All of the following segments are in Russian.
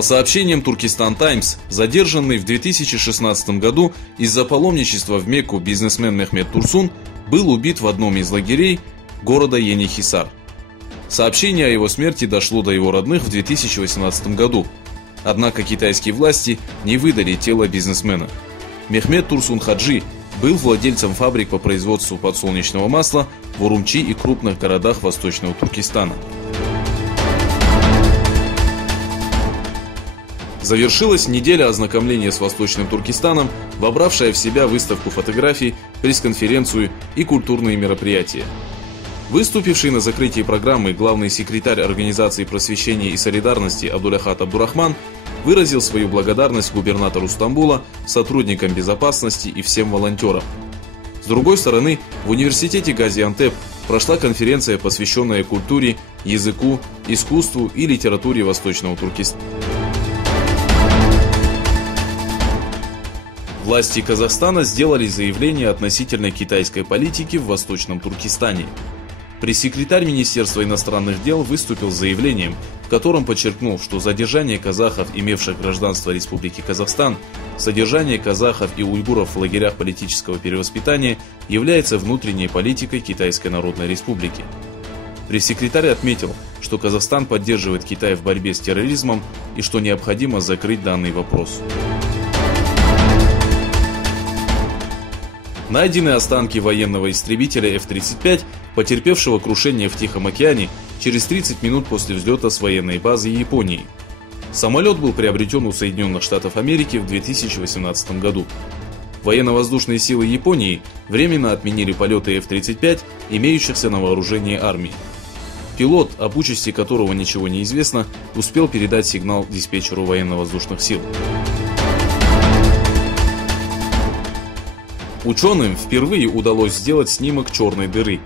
По сообщениям Turkestan Times, задержанный в 2016 году из-за паломничества в Мекку бизнесмен Мехмет Турсун был убит в одном из лагерей города Йени-Хисар. Сообщение о его смерти дошло до его родных в 2018 году. Однако китайские власти не выдали тело бизнесмена. Мехмет Турсун Хаджи был владельцем фабрик по производству подсолнечного масла в Урумчи и крупных городах Восточного Туркестана. Завершилась неделя ознакомления с Восточным Туркестаном, вобравшая в себя выставку фотографий, пресс-конференцию и культурные мероприятия. Выступивший на закрытии программы главный секретарь Организации просвещения и солидарности Абдуляхат Абдурахман выразил свою благодарность губернатору Стамбула, сотрудникам безопасности и всем волонтерам. С другой стороны, в университете Газиантеп прошла конференция, посвященная культуре, языку, искусству и литературе Восточного Туркестана. Власти Казахстана сделали заявление относительно китайской политики в Восточном Туркестане. Пресс-секретарь Министерства иностранных дел выступил с заявлением, в котором подчеркнул, что задержание казахов, имевших гражданство Республики Казахстан, содержание казахов и уйгуров в лагерях политического перевоспитания является внутренней политикой Китайской Народной Республики. Пресс-секретарь отметил, что Казахстан поддерживает Китай в борьбе с терроризмом и что необходимо закрыть данный вопрос. Найдены останки военного истребителя F-35, потерпевшего крушение в Тихом океане через 30 минут после взлета с военной базы Японии. Самолет был приобретен у Соединенных Штатов Америки в 2018 году. Военно-воздушные силы Японии временно отменили полеты F-35, имеющихся на вооружении армии. Пилот, об участи которого ничего не известно, успел передать сигнал диспетчеру военно-воздушных сил. Ученым впервые удалось сделать снимок черной дыры.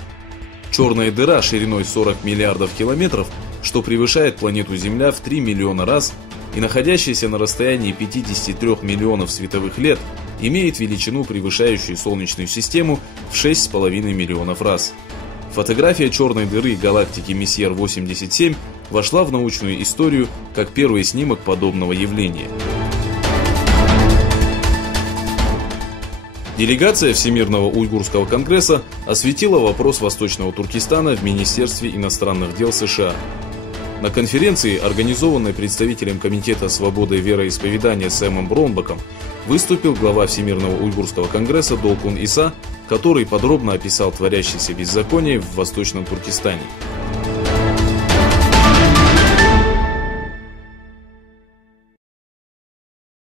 Черная дыра шириной 40 миллиардов километров, что превышает планету Земля в 3 миллиона раз, и находящаяся на расстоянии 53 миллионов световых лет, имеет величину, превышающую Солнечную систему в 6,5 миллионов раз. Фотография черной дыры галактики Мессиер-87 вошла в научную историю как первый снимок подобного явления. Делегация Всемирного уйгурского конгресса осветила вопрос Восточного Туркестана в Министерстве иностранных дел США. На конференции, организованной представителем Комитета свободы вероисповедания Сэмом Броунбаком, выступил глава Всемирного уйгурского конгресса Долкун Иса, который подробно описал творящееся беззаконие в Восточном Туркестане.